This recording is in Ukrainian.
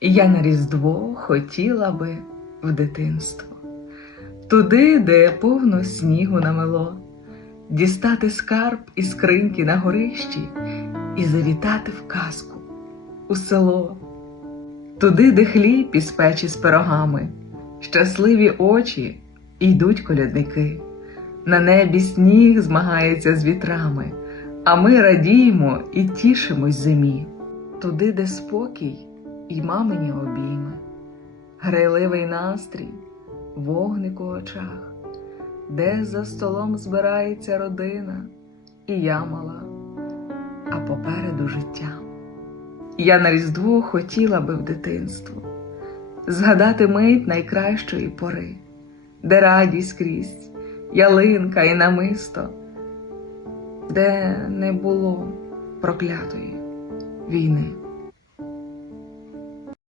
Я на Різдво хотіла би в дитинство, туди, де повно снігу намело, дістати скарб із скриньки на горищі і завітати в казку у село, туди, де хліб із печі з пирогами, щасливі очі йдуть колядники. На небі сніг змагається з вітрами, а ми радіємо і тішимось зимі, туди, де спокій і мамині обійми, грайливий настрій, вогник у очах, де за столом збирається родина, і я мала, а попереду життя. Я на Різдво хотіла би в дитинство згадати мить найкращої пори, де радість скрізь, ялинка і намисто, де не було проклятої війни.